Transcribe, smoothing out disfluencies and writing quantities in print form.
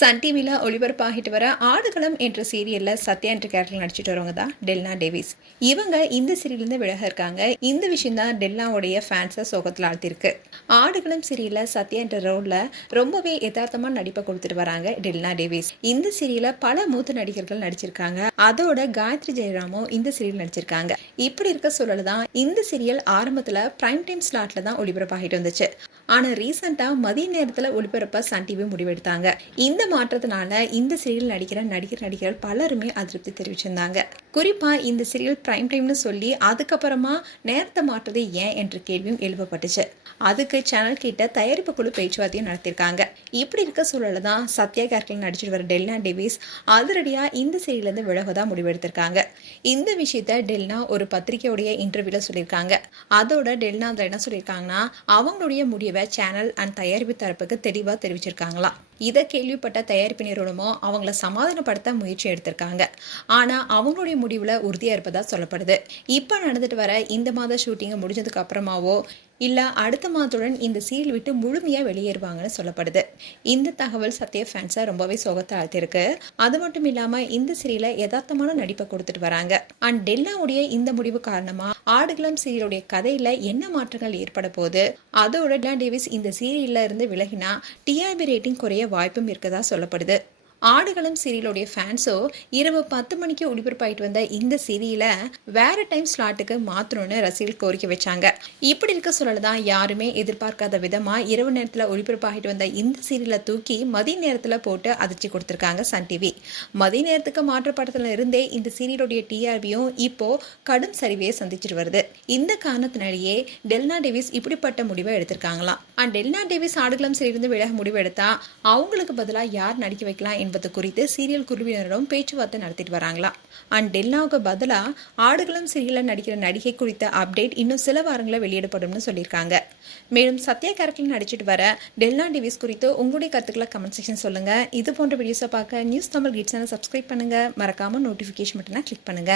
Sun டிவியில் ஒளிபரப்பாகிட்டு வர ஆடுகளம் என்ற சீரியலில் சத்யா என்ற கேரக்டர் நடிச்சிட்டு வரவங்க தான் டெல்னா டேவிஸ். இவங்க இந்த சீரியல்லேருந்து விலக இருக்காங்க. இந்த விஷயம் தான் டெல்னாவுடைய ஃபேன்ஸை சோகத்தில் ஆழ்த்திருக்கு. ஆடுகளம் சீரியலில் சத்யா என்ற ரோலில் ரொம்பவே யதார்த்தமாக நடிப்பை கொடுத்துட்டு வராங்க டெல்னா டேவிஸ். இந்த சீரியலில் பல மூத்த நடிகர்கள் நடிச்சிருக்காங்க. அதோட காயத்ரி ஜெயராமும் இந்த சீரியல் நடிச்சிருக்காங்க. இப்படி இருக்க சூழல் தான் இந்த சீரியல் ஆரம்பத்தில் பிரைம் டைம் ஸ்லாட்டில் தான் ஒளிபரப்பாகிட்டு வந்துச்சு. ஆனால் ரீசெண்டாக மதிய நேரத்தில் ஒளிபரப்ப சன் டிவி முடிவெடுத்தாங்க. இந்த மாற்றத்தினால இந்த சீரியல் நடிக்கிற நடிகர்கள் பலருமே அதிருப்தி தெரிவிச்சிருந்தாங்க. குறிப்பாக இந்த சீரியல் பிரைம் டைம்னு சொல்லி அதுக்கப்புறமா நேரத்தை மாற்றுறது ஏன் என்ற கேள்வியும் எழுப்பப்பட்டுச்சு. அதுக்கு சேனல் கிட்ட தயாரிப்பு குழு பேச்சுவார்த்தையும் நடத்திருக்காங்க. இப்படி இருக்க சூழல தான் சத்யா கேரக்டர் நடிச்சிட்டு வர டெல்னா டேவிஸ் அதிரடியாக இந்த சீரியல்லேருந்து விலகதா முடிவெடுத்திருக்காங்க. இந்த விஷயத்த டெல்னா ஒரு பத்திரிகையுடைய இன்டர்வியூல சொல்லியிருக்காங்க. அதோட டெல்னா என்ன சொல்லியிருக்காங்கன்னா, அவங்களுடைய முடிவை சேனல் அண்ட் தயாரிப்பு தரப்புக்கு தெளிவாக தெரிவிச்சிருக்காங்களாம். இதை கேள்விப்பட்ட தயாரிப்பு நிறுவனமும் அவங்கள சமாதானப்படுத்த முயற்சி எடுத்திருக்காங்க. ஆனால் அவங்களுடைய முடிவில் உறுதியாக இருப்பதா சொல்லப்படுது. இப்போ நடந்துட்டு வர இந்த மாத ஷூட்டிங்கை முடிஞ்சதுக்கு அப்புறமாவோ இல்லை அடுத்த மாதத்துடன் இந்த சீரியல் விட்டு முழுமையாக வெளியேறுவாங்கன்னு சொல்லப்படுது. இந்த தகவல் சத்யா ஃபேன்ஸை ரொம்பவே சோகத்தை அழுத்திருக்கு. அது மட்டும் இல்லாமல் இந்த சீரியலை யதார்த்தமான நடிப்பை கொடுத்துட்டு வராங்க. அண்ட் டெல்லாவுடைய இந்த முடிவு காரணமாக ஆடுகளம் சீரியலுடைய கதையில் என்ன மாற்றங்கள் ஏற்பட போகுது, அதோட டெல்னா டேவிஸ் இந்த சீரியல்ல இருந்து விலகினா டிஆர்பி ரேட்டிங் குறைய வாய்ப்பும் இருக்கதா சொல்லப்படுது. ஆடுகளம் சீரியலுடைய ஃபேன்ஸோ இரவு 10 மணிக்கு ஒளிபரப்பாயிட்டு வந்த இந்த சீரியலை வேற டைம் ஸ்லாட்டுக்கு மாற்றணும்னு ரசிகர்கள் கோரிக்கை வச்சாங்க. இப்படி இருக்க சூழல் தான் யாருமே எதிர்பார்க்காத விதமாக இரவு நேரத்தில் ஒளிபரப்பாகிட்டு வந்த இந்த சீரியலை தூக்கி மதிய நேரத்தில் போட்டு அதிர்ச்சி கொடுத்துருக்காங்க சன் டிவி. மதிய நேரத்துக்கு மாற்றப்பட்டதுல இருந்தே இந்த சீரியலுடைய டிஆர்பியும் இப்போ கடும் சரிவையை சந்திச்சிட்டு வருது. இந்த காரணத்தினாலேயே டெல்னா டேவிஸ் இப்படிப்பட்ட முடிவை எடுத்திருக்காங்களாம். அண்ட் டெல்னா டேவிஸ் ஆடுகளம் சீரியலிருந்து விலக முடிவு எடுத்தா அவங்களுக்கு பதிலாக யார் நடிக்க வைக்கலாம் என்பது குறித்து சீரியல் குழுவினரும் பேச்சுவார்த்தை நடத்திட்டு வராங்களா. அண்ட் டெல்னாவுக்கு பதிலாக ஆடுகளம் சீரியலில் நடிக்கிற நடிகை குறித்த அப்டேட் இன்னும் சில வாரங்களில் வெளியிடப்படும்னு சொல்லியிருக்காங்க. மேலும் சத்யா கேரக்டர் நடிச்சிட்டு வர டெல்னா டேவிஸ் குறித்து உங்களுடைய கருத்துக்களை கமெண்ட் செக்ஷன் சொல்லுங்க. இது போன்ற வீடியோஸை பார்க்க news Tamil kids channel subscribe பண்ணுங்க. மறக்காம நோட்டிஃபிகேஷன் பட்டனை கிளிக் பண்ணுங்க.